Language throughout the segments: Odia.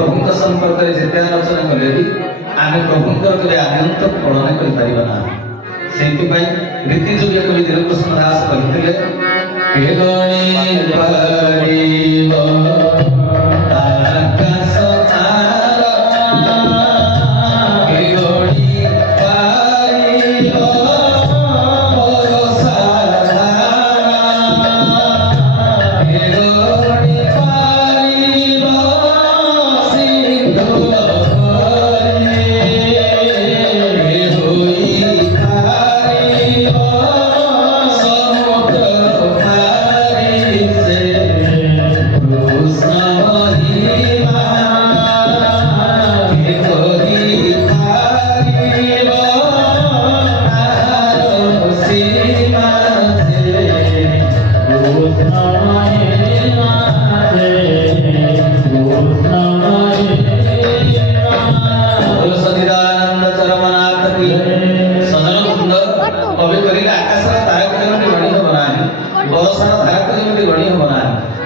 प्रभु संपर्क में जिते आलोचना कले भी आम प्रभु के आद्यंत कल्पना करना से रीति जुगे कवि दीनकृष्ण दास कहते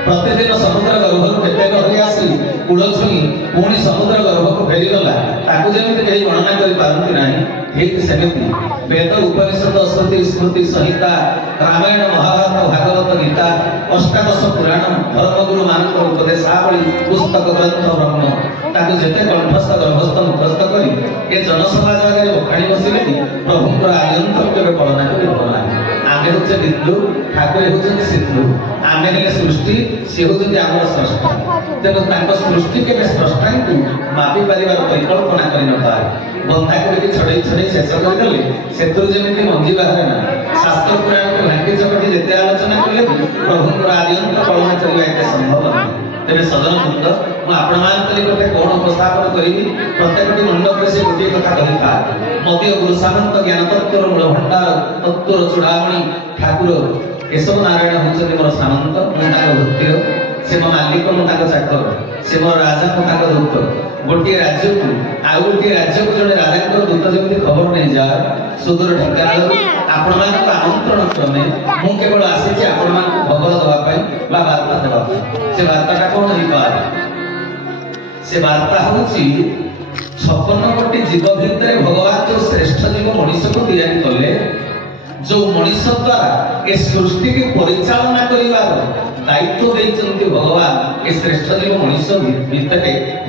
प्रतिदिन समुद्र गर्भ केतेक हरि आसी कूड़ छुई पुणी समुद्र गर्भ को फेरीगला ताकू जमी कहीं गणना कर ठीक सेमती वेद उपनिषद श्रुति स्मृति संहिता रामायण महाभारत भागवत गीता अष्टादश पुराण धर्मगुरु मान उपदेशावली पुस्तक ग्रंथ ब्रह्म ताकू जेते कंठस्थ गर्भस्थ मुखस्थ करी ए जनसमाज आगे बखाणी बसिले प्रभुंकर आद्यंत केबे कल्पना करि आमे होचे बिंदु ठाकुर होचे सिंधु आमे हेले सृष्टि से होचे आमर स्रष्टा तेणु तांको सृष्टि केबे स्रष्टा को मापी परिवार परिकल्पना करि न पाए बंधा को छड़े छड़े शेष करदेले सेतुर जेमिति मंजी बाहर ना शास्त्र पुराण को भांगी चपटी जेते आलोचना कले प्रभुंकर आद्यंत कल्पना करबा एते संभव नहीं तेरे सदन वृंद मु आपण मान कले कोन उपस्थापन करिवि प्रत्येकटी मंडप से गोटे कथा कहिता मध्य गुरु सामंत ज्ञान तत्वर मूल भंडार तत्वर चूड़ामणि ठाकुर केशव नारायण होचंती मोर सामंत मु ताको भक्तिर से मो मालिक मु ताको चाकर से मोर राजा मु ताको दूत गोटे राज्य को आ गोटे राज्य को जने राजा दूत जमी खबर नहीं जा सुदूर ढेंकानाल आपण मान आमंत्रण क्रमे मु केवल आसी आपण मान खबर दवा पाई बा वार्ता देवा से वार्ताटा कोन ही पाए से वार्ता होची 56 कोटी जीव भितर भगवान जो श्रेष्ठ जीव मनुष्य को तैयारी कले जो मनुष्य द्वारा ए सृष्टि की परिचालना करिवार दायित्व देइचंती भगवान ए श्रेष्ठ जीव मनुष्य भितर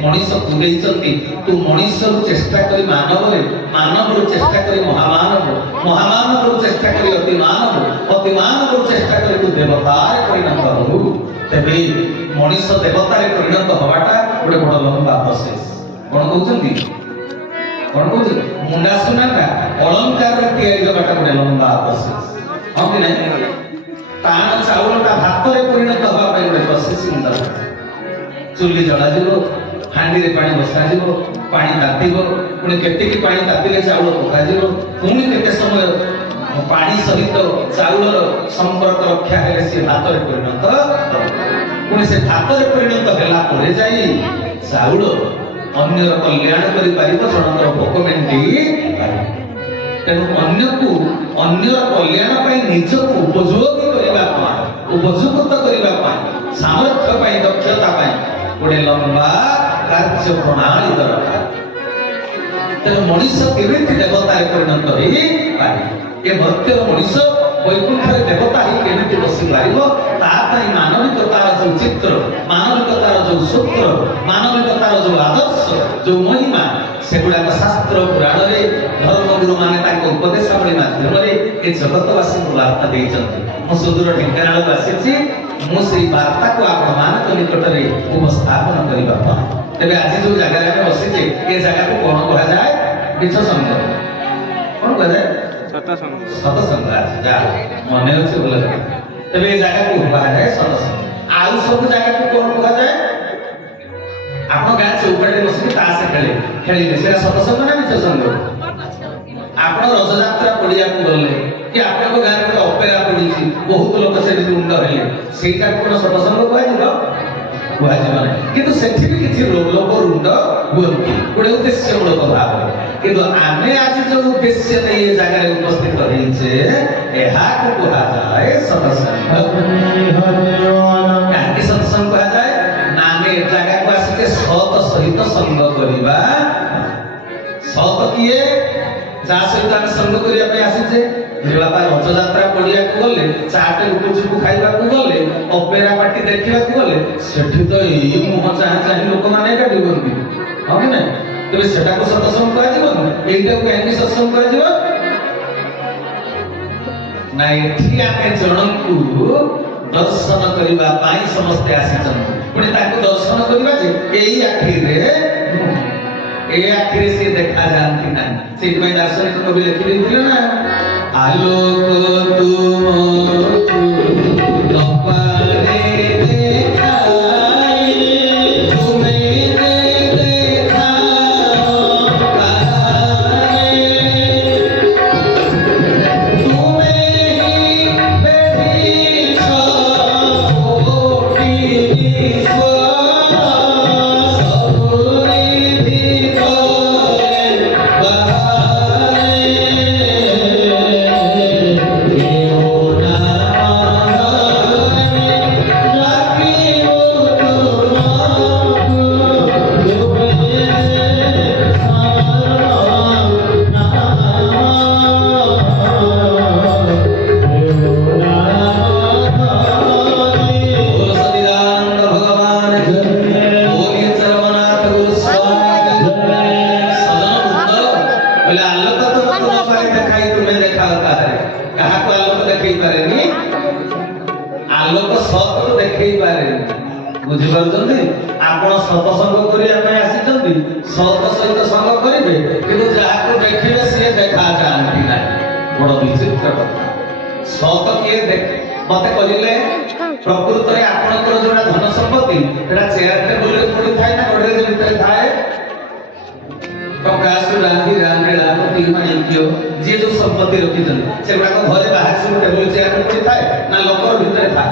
मनुष्य को देइचंती तू मनुष्य को चेष्टा करी मानव रे मानव को चेष्टा करी महामानव महामानव को चेष्टा करी अति मानव को चेष्टा करी तू देवता रे परिणत हो तबे मनुष्य देवता रे परिणत होबाटा गोटे बड़ लंबा प्रोसेस कोन कहउचंती कोन कहउछ मुंडा सुनाटा अलंकार रे तैयारी होबाटा गोटे लंबा प्रोसेस हम कि नहीं ताण चाउलटा भात रे परिणत होबा पय गोटे प्रोसेसिंग दरकार चुल्ली जला जिवो हांडी रे पानी बसा जिवो पानी तातिबो पुणी केतेकी पानी तातिले चाउल पका जिवो पुणी केते समय पानी सहित चाउलर संपर्क रक्षा हेले से भात रे परिणत पुणी से भात रे परिणत होला परे जाई चाउल अन्यर कल्याण करि पारिबो जनकर भोक मेंटी तेणु अन्य को अन्यर कल्याण पाई निजक उपयोगी करबा पाई उपयुक्त करबा पाई सामर्थ्य पाई दक्षता पाई गोटे लंबा कार्य प्रणाली दरकार तेणु मनुष्य केमिति देवता रे परिणत होई पाई ए मर्त्य मनुष्य वैकुंठरे देवता ही केमिति बसी पारिबो ता ताई मानविकतार जो चित्र मानविकतार जो सूत्र मानविकतार जो आदर्श जो महिमा सेगुड़ा शास्त्र पुराण रे धर्मगुरु माने ताको उपदेशावली माध्यम रे ए जगतवासी को वार्ता देइचंती मो सुदूर ढेंकानाल आसीछि मो सेई वार्ता को आपण मानक निकट रे उपस्थापन करिबा पाए तबे आज जो जगह रे बसिछे ए जगह को कोन कहा जाय बिच संग कोन कहा जाय सतसंग जा मने होचे बोला तबे ए जगह को कहा जाय सतसंग आउ सब जगह को कोन कहा जाय आपण गां चौकड़े बसिके तास खेले से सतसंग ना बिच संग आपण रथ यात्रा पड़िया को गले कि आपण गां रे ऑपेरा पड़ी बहुत लोक से उंड हेले सेटा कोन सतसंग कहा जिवो कहा जिवो नै किंतु सेठी भी किछि लोक रुंड हुंती गोटे उद्देश्य मूलक भाव किंतु आमे आज जो उद्देश्य नै ए जगह रे उपस्थित रहिछे एहा को कहा जाय सतसंग काहे सत्संग कहा जाय नामे जगह को आसीते सत सहित संग करिबा सत किए जा सहित आम संग करिया पे आसीचे बापा रथ यात्रा पड़िया को गले चाटे गुपचुप खाइबा को गले ऑपेरा पार्टी देखिबा को गले सेठी तो एई मुह चाह चाह लोक माने काटी बंदी हो कि नहीं तेरे सेटा को सत्संग करा जीवन एइटा को एंगी सत्संग करा जीवन ना एठी आके जनकू दर्शन करिबा पाई समस्त आसीचन पुणी ताको दर्शन करिबा जे एई आखिरे ए आखिरे से देखा जानती ना से में दार्शनिक कवि लिखि दिले ना आलोक तुम कपारे देखाई तुम्हें देखा तुम्हें ही बेटी छोटी बुझिपारुଛନ୍ତି ଆପଣ ସତସଙ୍ଗ କରିବା ପାଇଁ ଆସିଛନ୍ତି ସତ ସହିତ ସଙ୍ଗ କରିବେ କିନ୍ତୁ ଯାହାକୁ ଦେଖିବେ ସିଏ ଦେଖା ଯାଆନ୍ତି ନାହିଁ ବଡ଼ ବିଚିତ୍ର କଥା ସତ କିଏ ଦେଖେ ମତେ କହିଲେ ପ୍ରକୃତରେ ଆପଣଙ୍କର ଯୋଉଟା ଧନ ସମ୍ପତ୍ତି ସେଟା ଚେୟାର ଟେବୁଲରେ ପଡ଼ିଥାଏ ନା ଗଡରେଜ ଭିତରେ ଥାଏ ଟଙ୍କା ସୁରାନ୍ତି ରାଣ୍ଡେଳା ମାଣିକ୍ୟ ଯିଏ ଯୋଉ ସମ୍ପତ୍ତି ରଖିଛନ୍ତି ସେଗୁଡାକ ଘରେ ବାହାରେ ସବୁ ଟେବୁଲ ଚେୟାରରେ ପଡ଼ିଥାଏ ନା ଲୋକର ଭିତରେ ଥାଏ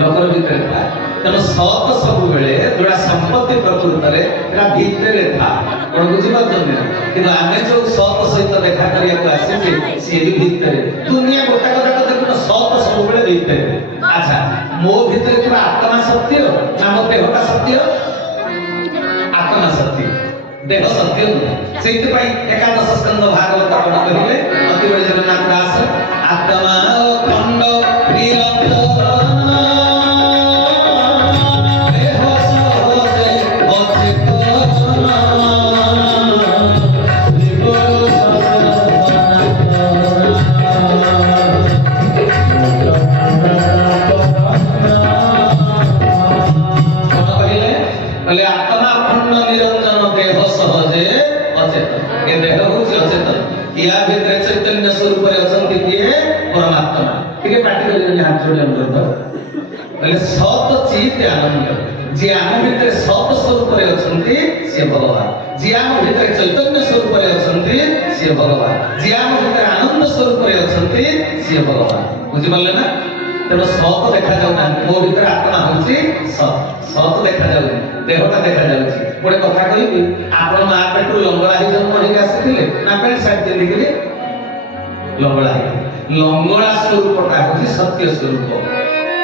ଲୋକର ଭିତରେ ଥାଏ ତେଣୁ ସତ ସବୁବେଳେ ଯୋଉଟା ସମ୍ପତ୍ତି ପ୍ରକୃତରେ ସେଟା ଭିତରେ ଥାଏ କଣ ବୁଝିପାରୁଛନ୍ତି ନା କିନ୍ତୁ ଆମେ ଯୋଉ ସତ ସହିତ ଦେଖା କରିବାକୁ ଆସିଛେ ସିଏ ବି ଭିତରେ ଦୁନିଆ ଗୋଟାକ ଯାକ ଦେଖୁନ ସତ ସବୁବେଳେ ଭିତରେ ଆଚ୍ଛା ମୋ ଭିତରେ ଥିବା ଆତ୍ମା ସତ୍ୟ ନା ମୋ ଦେହଟା ସତ୍ୟ ଆତ୍ମା ସତ୍ୟ देह सत्य से एकादश स्कंद भागवत कौन कहे अति बड़े जगन्नाथ दास आत्मा खंड आत्मा खंड निरंजन देह सहजे अचेतन ये देह होची अचेतन या भितर चैतन्य स्वरूप रे अछंती किए परमात्मा ठीक पाटी करले हाथ जोड़े करतो बोले सत चित आनंद जे आम भितर सत स्वरूप रे अछंती से भगवान जे आम भितर चैतन्य स्वरूप रे अछंती से भगवान जे आम भितर आनंद स्वरूप रे अछंती से भगवान बुझि पाले ना तेणु सत देखा जाऊ ना मो भितर आत्मा होची सत सत देखा जाऊ देहटा देखा जाଉଛି ଗୋଟେ କଥା କହିବି ଆପଣ ମା ପେଟରୁ ଲଙ୍ଗଳା ହେଇ ଜନ୍ମ ହେଇକି ଆସିଥିଲେ ନା ପେଣ୍ଟ ସାର୍ଟ ପିନ୍ଧିକିରି ଲଙ୍ଗଳା ସ୍ୱରୂପଟା ହେଉଛି ସତ୍ୟ ସ୍ୱରୂପ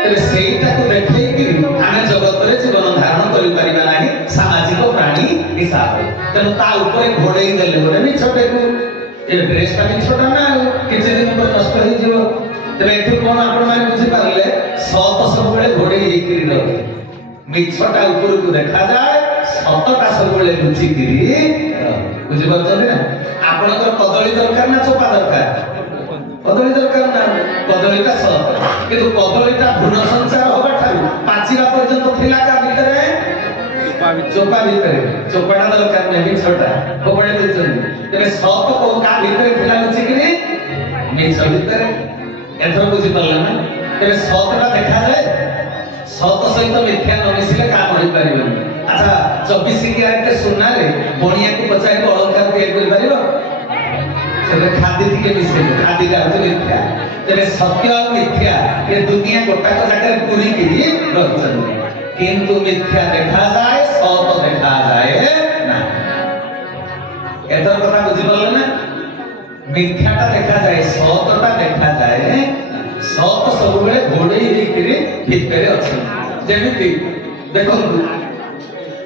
ତେବେ ସେଇଟାକୁ ଦେଖେଇକିରି ଆମେ ଜଗତରେ ଜୀବନ ଧାରଣ କରିପାରିବା ନାହିଁ ସାମାଜିକ ପ୍ରାଣୀ ହିସାବରେ ତେଣୁ ତା ଉପରେ ଘୋଡେଇ ଦେଲେ ଗୋଟେ ମିଛଟାକୁ ଏ ଡ୍ରେସଟା ମିଛଟା ନା କିଛି ଦିନ ପରେ ନଷ୍ଟ ହେଇଯିବ ତେବେ ଏଥିରୁ କ'ଣ ଆପଣମାନେ ବୁଝିପାରିଲେ ସତ ସବୁବେଳେ ଘୋଡେଇ ହେଇକିରି ରହେ मिछटा ऊपर को देखा जाए सतटा सब लुचिकी बुझी पार्टी ना आपणकर कदली दरकार ना चोपा दरकार कदली दरकार ना कदलीटा सत किंतु कदलीटा भ्रूण संचार होगा ठारू पाचिरा पर्यंत थिला का भितरे चोपा भितरे चोपाटा दरकार नहीं मिछटा फोपड़े देछन तेरे सत को का भितरे थिला लुचिकी मिछ भितरे एथर बुझी पारला ना तेरे सतटा देखा जाए सत सहित मिथ्या न मिसिले काम हो परिबन अच्छा 24 कैरेट सोना रे बणिया को पचाई अलंकार के कर परिबो से खादी के मिसे खादी का अर्थ मिथ्या तेरे सत्य और मिथ्या ये दुनिया गोटा को जाकर पूरी की रखछन किंतु मिथ्या देखा जाए सत देखा जाए ना एतर कथा बुझि परले ना मिथ्याटा देखा जाए सतटा देखा जाए सत सब बेले घोड़े भितर अच्छे जमी देखो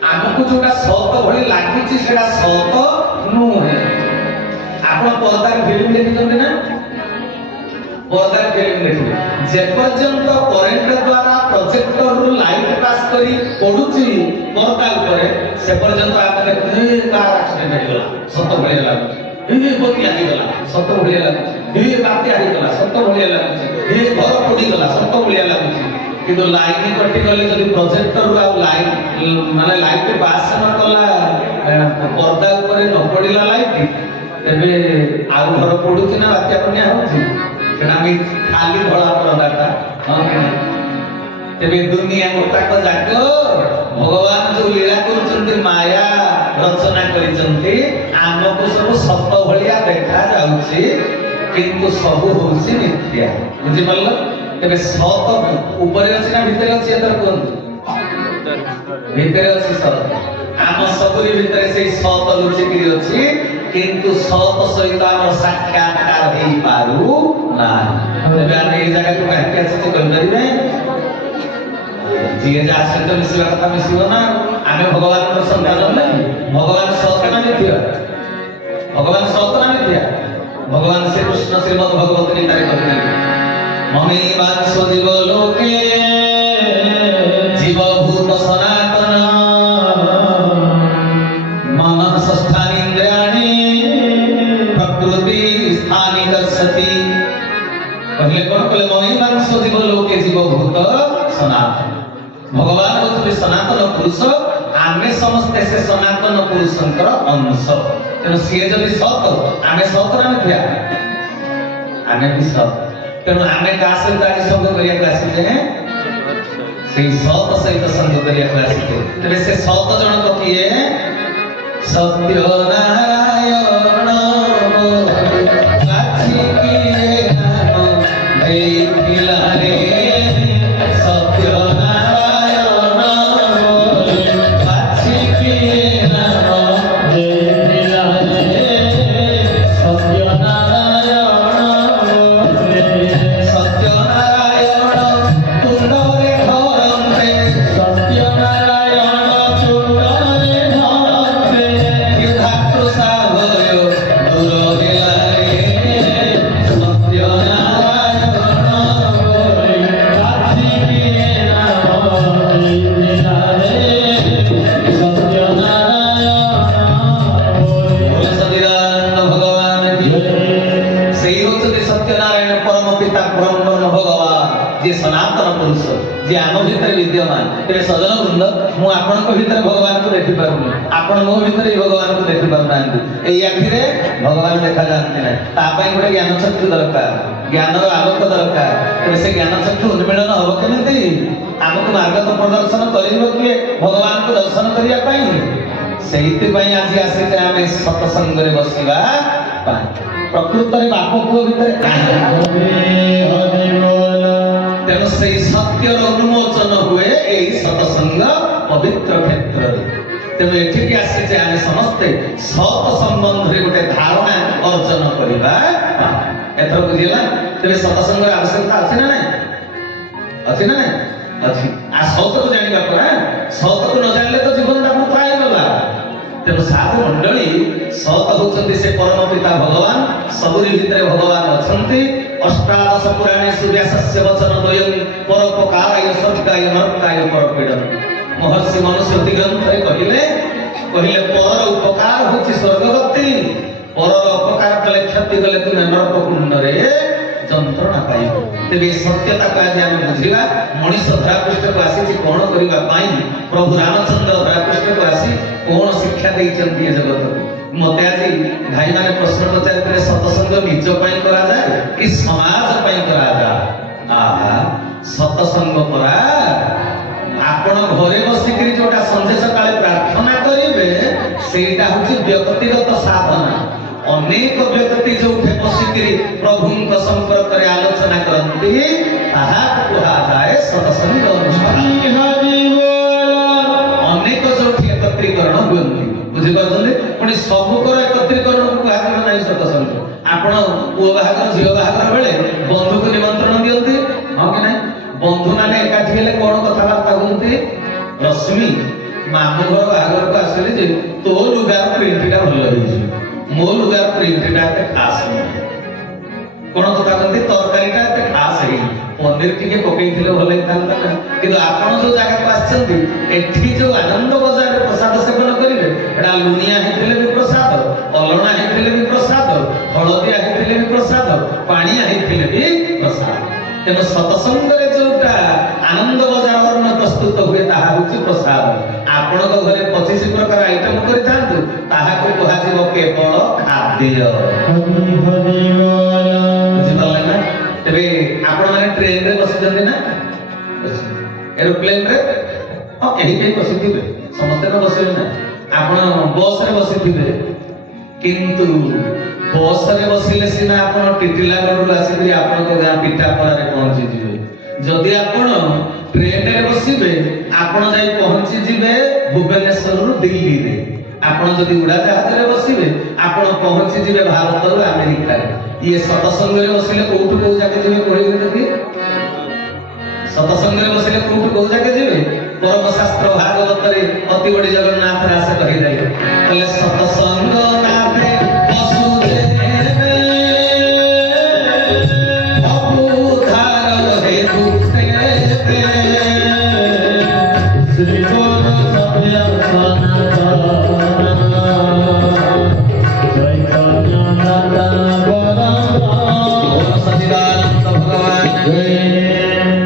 आम ଆମକୁ ଯୋଉଟା ସତ ଭଳି ଲାଗୁଛି ସେଟା ସତ ନୁହେଁ। ଆପଣ ପର୍ଦାରେ ଫିଲ୍ମ ଦେଖିଛନ୍ତି ନା? ପର୍ଦାରେ ଫିଲ୍ମ ଦେଖିବେ, ଯେପର୍ଯ୍ୟନ୍ତ କରେଣ୍ଟ ଦ୍ୱାରା ପ୍ରୋଜେକ୍ଟରରୁ ଲାଇଟ୍ ପାସ୍ କରି ପଡୁଛି ପର୍ଦା ଉପରେ, ସେ ପର୍ଯ୍ୟନ୍ତ ଆମେ ଦେଖୁଛୁ କାର ଆକ୍ସିଡେଣ୍ଟ ହେଇଗଲା, ସତ ଭଳିଆ ଲାଗୁଛି। ବତି ଲାଗିଗଲା, ସତ ଭଳିଆ ଲାଗୁଛି। ବାତ୍ୟା ହେଇଗଲା, ସତ ଭଳିଆ ଲାଗୁଛି। ଘର ପୋଡିଗଲା, ସତ ଭଳିଆ ଲାଗୁଛି। କିନ୍ତୁ ଲାଇନ କଟିଗଲେ ଯଦି ପ୍ରୋଜେକ୍ଟରରୁ ଆଉ ଲାଇଟ୍ ପାସ୍ ନ କଲା, ପର୍ଦା ଉପରେ ନ ପଡିଲା ଲାଇଟ୍, ତେବେ ଆଉ ଘର ପୋଡୁଛି ନା ବାତ୍ୟା ବନ୍ୟା ହଉଛି? ସେଟା ଆମେ ଖାଲି ଧଳା ପରଦାଟା। ତେବେ ଦୁନିଆ ଗୋଟାକ ଯାକ ଭଗବାନ ଯୋଉ ଲୀଳା କରୁଛନ୍ତି, ମାୟା ରଚନା କରିଛନ୍ତି, ଆମକୁ ସବୁ ସତ ଭଳିଆ ଦେଖା ଯାଉଛି, କିନ୍ତୁ ସବୁ ହଉଛି ମିଥ୍ୟା। ବୁଝିପାରିଲ? ତେବେ ସତ ଉପରେ ଅଛି ନା ଭିତରେ ଅଛି? ଏଥର କୁହନ୍ତୁ। ଭିତରେ ଅଛି ସତ। ଆମ ସବୁରି ଭିତରେ ସେଇ ସତ ଲୁଚିକିରି ଅଛି, କିନ୍ତୁ ସତ ସହିତ ଆମର ସାକ୍ଷାତକାର ହେଇପାରୁ ନାହିଁ। ତେବେ ଆମେ ଏଇ ଜାଗାକୁ କାହିଁକି ଆସିଛେ କହିପାରିବେ? ଯିଏ ଯାହା ସହିତ ମିଶିବା କଥା ମିଶିବ ନା। ଆମେ ଭଗବାନଙ୍କର ସନ୍ତାନ ନାହିଁ। ଭଗବାନ ସତ ନା ମିଥ୍ୟା? ଭଗବାନ ସତ ନା ମିଥ୍ୟା? ଭଗବାନ ଶ୍ରୀକୃଷ୍ଣ ଶ୍ରୀମଦ୍ ଭଗବତ ଗୀତାରେ କହିଥିଲେ, ମମୈବାଂଶ ଜୀବ ଲୋକେ ଜୀବଭୂତ ସନାତନ ମନଃ ଷଷ୍ଠାନି ଇନ୍ଦ୍ରିୟାଣି ପ୍ରକୃତି ସ୍ଥାନି ଦର୍ଶତି। କହିଲେ କଣ କହିଲେ? ମମୈବାଂଶ ଜୀବ ଲୋକେ ଜୀବଭୂତ ସନାତନ। ଭଗବାନ ହେଉଛନ୍ତି ସନାତନ ପୁରୁଷ, ଆମେ ସମସ୍ତେ ସେ ସନାତନ ପୁରୁଷଙ୍କର ଅଂଶ। ତେଣୁ ସିଏ ଯଦି ସତ, ଆମେ ସତ ନା ମିଥ୍ୟା? ଆମେ ବି ସତ। ତେଣୁ ଆମେ କାହା ସହିତ ଆଜି ସଙ୍ଗ କରିବାକୁ ଆସିଛେ? ସେଇ ସତ ସହିତ ସଙ୍ଗ କରିବାକୁ ଆସିଛେ। ତେବେ ସେ ସତ ଜଣକ କିଏ? ସତ୍ୟ ନାରାୟଣ ସନାତନ ପୁରୁଷ ଯେ ଆମ ଭିତରେ ବିଦ୍ୟମାନ। ତେବେ ସଜନ ବୃନ୍ଦ, ମୁଁ ଆପଣଙ୍କ ଭିତରେ ଭଗବାନଙ୍କୁ ଦେଖିପାରୁନି, ଆପଣ ମୋ ଭିତରେ ଭଗବାନଙ୍କୁ ଦେଖିପାରୁନାହାନ୍ତି। ଏଇ ଆଖିରେ ଭଗବାନ ଦେଖାଯାଆନ୍ତି ନାହିଁ। ତା ପାଇଁ ଗୋଟେ ଜ୍ଞାନ ଚକ୍ଷୁ ଦରକାର, ଜ୍ଞାନର ଆଲୋକ ଦରକାର। ତେବେ ସେ ଜ୍ଞାନ ଚକ୍ଷୁ ଉନ୍ମିଳନ ହବ କେମିତି? ଆମକୁ ମାର୍ଗ ପ୍ରଦର୍ଶନ କରିବ କିଏ ଭଗବାନଙ୍କୁ ଦର୍ଶନ କରିବା ପାଇଁ? ସେଇଥିପାଇଁ ଆଜି ଆସିଛେ ଆମେ ସତସଙ୍ଗରେ ବସିବା ପାଇଁ। ପ୍ରକୃତରେ ବାପ ପୁଅ ଭିତରେ ତେଣୁ ସେଇ ସତ୍ୟର ଉନ୍ମୋଚନ ହୁଏ ଏଇ ସତସଙ୍ଗ ପବିତ୍ର କ୍ଷେତ୍ରରେ। ତେଣୁ ଏଠିକି ଆସିଛେ ଆମେ ସମସ୍ତେ ସତ ସମ୍ବନ୍ଧରେ ଗୋଟେ ଧାରଣା ଅର୍ଜନ କରିବା। ଏଥର ବୁଝିଲା? ତେବେ ସତସଙ୍ଗର ଆବଶ୍ୟକତା ଅଛି ନା ନାଇଁ? ଅଛି ନା ନାଇଁ? ଅଛି। ଆଉ ସତକୁ ଜାଣିବା ପରେ, ସତକୁ ନ ଜାଣିଲେ ତ ଜୀବନଟା ବୃଥା ହେଇଗଲା। ତେଣୁ ସାଧୁ ମଣ୍ଡଳୀ, ସତ ହଉଛନ୍ତି ସେ ପରମ ପିତା ଭଗବାନ। ସବୁରି ଭିତରେ ଭଗବାନ ଅଛନ୍ତି। ଅଷ୍ଟାଦଶ ପୁରାଣେଷୁ ବ୍ୟାସସ୍ୟ ବଚନ ଦ୍ୱୟଂ ପରୋପକାରାୟ ସ୍ୱର୍ଗାୟ ନରକାୟ ପରପୀଡ଼ନ। ମହର୍ଷି ମନୁସ୍ମୃତି ଗ୍ରନ୍ଥରେ କହିଲେ ପରର ଉପକାର ହେଉଛି ସ୍ୱର୍ଗଗତି, ପରର ଅପକାର କଲେ, କ୍ଷତି କଲେ ତୁମେ ନରକ କୁଣ୍ଡରେ ଯନ୍ତ୍ରଣା ପାଇବ। ତେବେ ଏ ସତ୍ୟତାକୁ ଆଜି ଆମେ ବୁଝିବା। ମଣିଷ ଧରାପୃଷ୍ଠକୁ ଆସିଛି କଣ କରିବା ପାଇଁ? ପ୍ରଭୁ ରାମଚନ୍ଦ୍ର ଧରାପୃଷ୍ଠକୁ ଆସି କଣ ଶିକ୍ଷା ଦେଇଛନ୍ତି ଏ ଜଗତକୁ? ମତେ ଆଜି ଭାଇମାନେ ପ୍ରଶ୍ନ ପଚାରିଥିଲେ, ସତସଙ୍ଗ ନିଜ ପାଇଁ କରାଯାଏ କି ସମାଜ ପାଇଁ କରାଯାଏ? ଆହା, ସତସଙ୍ଗ ପରା ଆପଣ ଘରେ ବସିକିରି ଯୋଉଟା ସନ୍ଧ୍ୟା ସକାଳେ ପ୍ରାର୍ଥନା କରିବେ, ସେଇଟା ହଉଛି ବ୍ୟକ୍ତିଗତ ସାଧନା। ଅନେକ ବ୍ୟକ୍ତି ଯୋଉଠି ବସିକିରି ପ୍ରଭୁଙ୍କ ସମ୍ପର୍କରେ ଆଲୋଚନା କରନ୍ତି, ତାହାକୁ କୁହାଯାଏ ସତସଙ୍ଗ ଅନୁଷ୍ଠାନ। ଅନେକ ଯୋଉଠି ଏକତ୍ରୀକରଣ ହୁଅନ୍ତି, ବୁଝିପାରୁଛନ୍ତି? ପୁଣି ସବୁଙ୍କର ଏକତ୍ରୀକରଣକୁ କୁହାଯିବ ନାହିଁ ସତସଙ୍ଗ। ଆପଣ ପୁଅ ବାହାଘର ଝିଅ ବାହାଘର ବେଳେ ବନ୍ଧୁକୁ ନିମନ୍ତ୍ରଣ ଦିଅନ୍ତି, ହଁ କି ନାହିଁ? ବନ୍ଧୁମାନେ ଏକାଠି ହେଲେ କଣ କଥାବାର୍ତ୍ତା ହୁଅନ୍ତି? ରଶ୍ମି ମାମୁଁ ଘର ବାହାଘରକୁ ଆସିଲେ ଯେ ତୋ ଲୁଗାର ପ୍ରିଣ୍ଟଟା ଭଲ ହେଇଛି, ମୋ ଲୁଗାର ପ୍ରିଣ୍ଟଟା ଏତେ ଖାସ ନୁହେଁ। କଣ କଥା କହନ୍ତି, ତରକାରୀଟା ଏତେ ଖାସ ହେଇନି, ପନିର ଟିକେ ପକେଇଥିଲେ ଭଲ ହେଇଥାନ୍ତା ନା। କିନ୍ତୁ ଆପଣ ଯୋଉ ଜାଗାକୁ ଆସିଛନ୍ତି, ଏଠି ଯୋଉ ଆନନ୍ଦ ବଜାରରେ ପ୍ରସାଦ ସେବନ କରିବେ, ଏଟା ଲୁଣିଆ ହେଇଥିଲେ ବି ପ୍ରସାଦ, ଅଲଣା ହେଇଥିଲେ ବି ପ୍ରସାଦ, ହଳଦିଆ ହେଇଥିଲେ ବି ପ୍ରସାଦ, ପାଣିଆ ହେଇଥିଲେ ବି ପ୍ରସାଦ। ତେଣୁ ସତସଙ୍ଗରେ ଯୋଉଟା ଆନନ୍ଦ ବଜାର ବର୍ଣ୍ଣ ପ୍ରସ୍ତୁତ ହୁଏ ତାହା ହଉଛି ପ୍ରସାଦ। ଆପଣଙ୍କ ଘରେ 25 ପ୍ରକାର ଆଇଟମ କରିଥାନ୍ତୁ, ତାହାକୁ କୁହାଯିବ କେବଳ ଖାଦ୍ୟ। ବୁଝିପାରିଲେ ନା? ତେବେ ଆପଣ ମାନେ ଟ୍ରେନରେ ବସିଛନ୍ତି ନା, ଏରୋପ୍ଲେନରେ? ହଁ, କେହି କେହି ବସିଥିବେ, ସମସ୍ତେ ତ ବସିବେ ନା। ଆପଣ ବସରେ ବସିଥିବେ, କିନ୍ତୁ ବସରେ ବସିଲେ ସିନା ଆପଣ ଟିଟିଲାଗଡ଼ରୁ ଆସିକରି ଆପଣଙ୍କ ଗାଁ ପିଠାପରାରେ ପହଞ୍ଚିଯିବେ। ଯଦି ଆପଣ ଟ୍ରେନରେ ବସିବେ, ଆପଣ ଯାଇ ପହଞ୍ଚିଯିବେ ଭୁବନେଶ୍ୱରରୁ ଦିଲ୍ଲୀରେ। ଆପଣ ଯଦି ଉଡାଜାହାଜରେ ବସିବେ, ଆପଣ ପହଞ୍ଚିଯିବେ ଭାରତରୁ ଆମେରିକାରେ। ଇଏ ସତସଙ୍ଗରେ ବସିଲେ କୋଉଠୁ କୋଉ ଜାଗା ଯିବେ କହିଲେ ଯଦି? ସତସଙ୍ଗରେ ବସିଲେ କୋଉଠୁ କୋଉ ଜାଗା ଯିବେ? ପରମଶାସ୍ତ୍ର ଭାଗବତରେ ଅତି ବଡି ଜଗନ୍ନାଥ ଦାସ କହିଦେଲେ, କହିଲେ ସତସଙ୍ଗ ନାମେ ବସୁଦେବେ ଅବୁଧାର ହେତୁ ସେବେ ଶ୍ରୀ ଗୁରୁ ସତ୍ୟ ସଚିଦାନନ୍ଦ ଭଗବାନ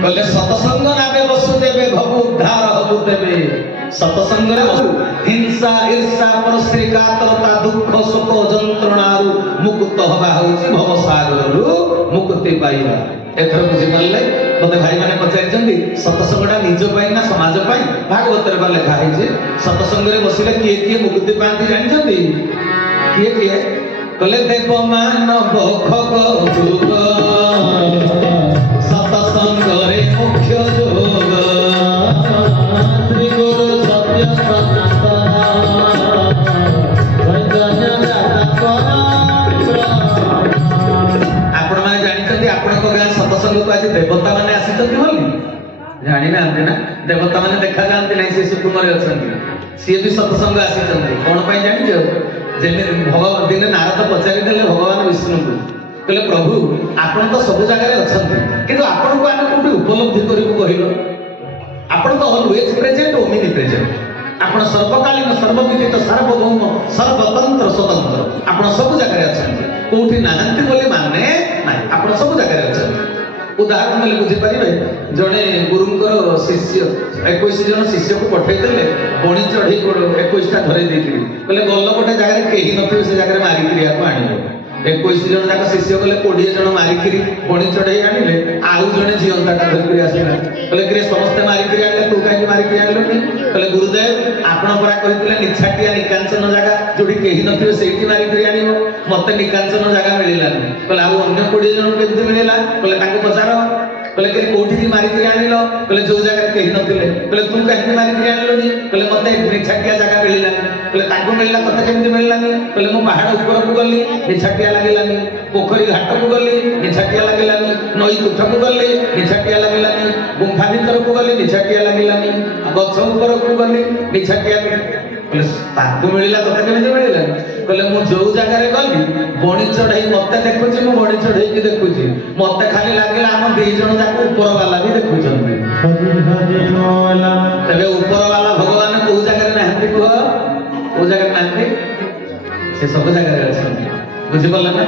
କହିଲେ ସତସଙ୍ଗ ନାମେ ବସୁଦେବେ ଭବୁ ଉଦ୍ଧାର ହବୁ ଦେବେ। ସତସଙ୍ଗରେ ହିଂସା ଈର୍ଷା ପରଶ୍ରୀ କାତରତା ଦୁଃଖ ଶୋକ ଯନ୍ତ୍ରଣାରୁ ମୁକ୍ତ ହବା ହଉଛି ଭବସାଗରରୁ ମୁକ୍ତି ପାଇବା। ଏଥର ବୁଝିପାରିଲେ? ମତେ ଭାଇମାନେ ପଚାରିଛନ୍ତି ସତସଙ୍ଗଟା ନିଜ ପାଇଁ ନା ସମାଜ ପାଇଁ? ଭାଗବତରେ ବା ଲେଖା ହେଇଛି ସତସଙ୍ଗରେ ବସିଲେ କିଏ କିଏ ମୁକ୍ତି ପାଆନ୍ତି ଜାଣିଛନ୍ତି? କିଏ କିଏ? କହିଲେ ଦେବ ମାନବ ଖଗ ଯୁଗ ସତସଙ୍ଗରେ ମୁଖ୍ୟ ଯୋଗ ଶ୍ରୀ ଗୁରୁ ସତ୍ୟ ସନାତନ ଆପଣ ମାନେ ଜାଣିଛନ୍ତି ଆପଣଙ୍କ ଗାଁ ସତସଙ୍ଗକୁ ଆଜି ଦେବତା ମାନେ ଆସିଛନ୍ତି ବୋଲି? ଜାଣିନାହାନ୍ତି ନା? ଦେବତା ମାନେ ଦେଖାଯାଆନ୍ତି ନାହିଁ, ସେ ସୁକୁମରେ ଅଛନ୍ତି, ସିଏ ବି ସତସଙ୍ଗ ଆସିଛନ୍ତି। କଣ ପାଇଁ ଜାଣିଛ? ଯେମିତି ଦିନେ ନାରଦ ପଚାରିଦେଲେ ଭଗବାନ ବିଷ୍ଣୁଙ୍କୁ, କହିଲେ ପ୍ରଭୁ ଆପଣ ତ ସବୁ ଜାଗାରେ ଅଛନ୍ତି, କିନ୍ତୁ ଆପଣଙ୍କୁ ଆମେ କୋଉଠି ଉପଲବ୍ଧି କରିବୁ କହିଲ? ଆପଣ ତ ଅଲୱେଜ ପ୍ରେଜେଣ୍ଟ, ଓମିନି ପ୍ରେଜେଣ୍ଟ। ଆପଣ ସର୍ବକାଳୀନ, ସର୍ବବିଦିତ, ସାର୍ବଭୌମ, ସର୍ବତନ୍ତ୍ର, ସ୍ୱତନ୍ତ୍ର। ଆପଣ ସବୁ ଜାଗାରେ ଅଛନ୍ତି, କୋଉଠି ନାହାନ୍ତି ବୋଲି ମାନେ ନାହିଁ, ଆପଣ ସବୁ ଜାଗାରେ ଅଛନ୍ତି। ଉଦାହରଣ ଦେଲେ ବୁଝିପାରିବେ, ଜଣେ ଗୁରୁଙ୍କର ଶିଷ୍ୟ 21 ଜଣ ଶିଷ୍ୟକୁ ପଠେଇଦେଲେ ବଣି ଚଢେଇ 21ଟା ଧରେଇ ଦେଇକିରି, କହିଲେ ଗଲ ଗୋଟେ ଜାଗାରେ କେହି ନଥିବେ, ସେ ଜାଗାରେ ମାରିକିରି ଆକୁ ଆଣିବ। 21 ଜଣ ଯାକ ଶିଷ୍ୟ କଲେ 20 ଜଣ ମାରିକିରି ବଣି ଚଢେଇ ଆଣିଲେ, ଆଉ ଜଣେ ଜିଅନ୍ତାଟା ଧରିକିରି ଆସିଲା। କହିଲେ କିରେ ସମସ୍ତେ ମାରିକିରି ଆଣିଲେ, ତୁ କାହିଁକି ମାରିକିରି ଆଣିଲୁନି? କହିଲେ ଗୁରୁଦେବ ଆପଣ ପରା କହିଥିଲେ ନିଛାଟିଆ ନିକାଞ୍ଚନ ଜାଗା ଯୋଉଠି କେହି ନଥିବେ ସେଇଠି ମାରିକିରି ଆଣିବ, ମତେ ନିକାଞ୍ଚନ ଜାଗା ମିଳିଲାନି। କହିଲେ ଆଉ ଅନ୍ୟ 20 ଜଣଙ୍କୁ କେମିତି ମିଳିଲା? କହିଲେ ତାଙ୍କୁ ପଚାର। କହିଲେ କି କୋଉଠିକି ମାରିକିରି ଆଣିଲ? କହିଲେ ଯୋଉ ଜାଗାରେ କେହି ନଥିଲେ। କହିଲେ ତୁ କାହିଁକି ମାରିକିରି ଆଣିଲୁନି? କହିଲେ ମତେ ନିଛାଟିଆ ଜାଗା ମିଳିଲାନି। କହିଲେ ତାଙ୍କୁ ମିଳିଲା, ତତେ କେମିତି ମିଳିଲାନି? କହିଲେ ମୁଁ ପାହାଡ ଉପରକୁ ଗଲି, ନିଛାଟିଆ ଲାଗିଲାନି, ପୋଖରୀ ଘାଟକୁ ଗଲି, ନିଛାଟିଆ ଲାଗିଲାନି, ନଈ ତୁଠକୁ ଗଲି, ନିଛାଟିଆ ଲାଗିଲାନି, ଗୁମ୍ଫା ଭିତରକୁ ଗଲି, ନିଛାଟିଆ ଲାଗିଲାନି, ଗଛ ଉପରକୁ ଗଲି, ନିଛାଟିଆ। କହିଲେ ତାଙ୍କୁ ମିଳିଲା, ତତେ କେମିତି ମିଳିଲାନି? କହିଲେ ମୁଁ ଯୋଉ ଜାଗାରେ ଗଲି ବଣି ଚଢେଇ ମତେ ଦେଖୁଛି, ମୁଁ ବଣି ଚଢେଇକି ଦେଖୁଛି, ମତେ ଖାଲି ଲାଗିଲା ଆମ 2 ଜଣ ଯାକ ଉପର ବାଲା ବି ଦେଖୁଛନ୍ତି। ତେବେ ଉପର ବାଲା ଭଗବାନ କୋଉ ଜାଗାରେ ନାହାନ୍ତି କୁହ? କୋଉ ଜାଗାରେ ନାହାନ୍ତି? ସେ ସବୁ ଜାଗାରେ ଅଛନ୍ତି। ବୁଝିପାରିଲ ନା?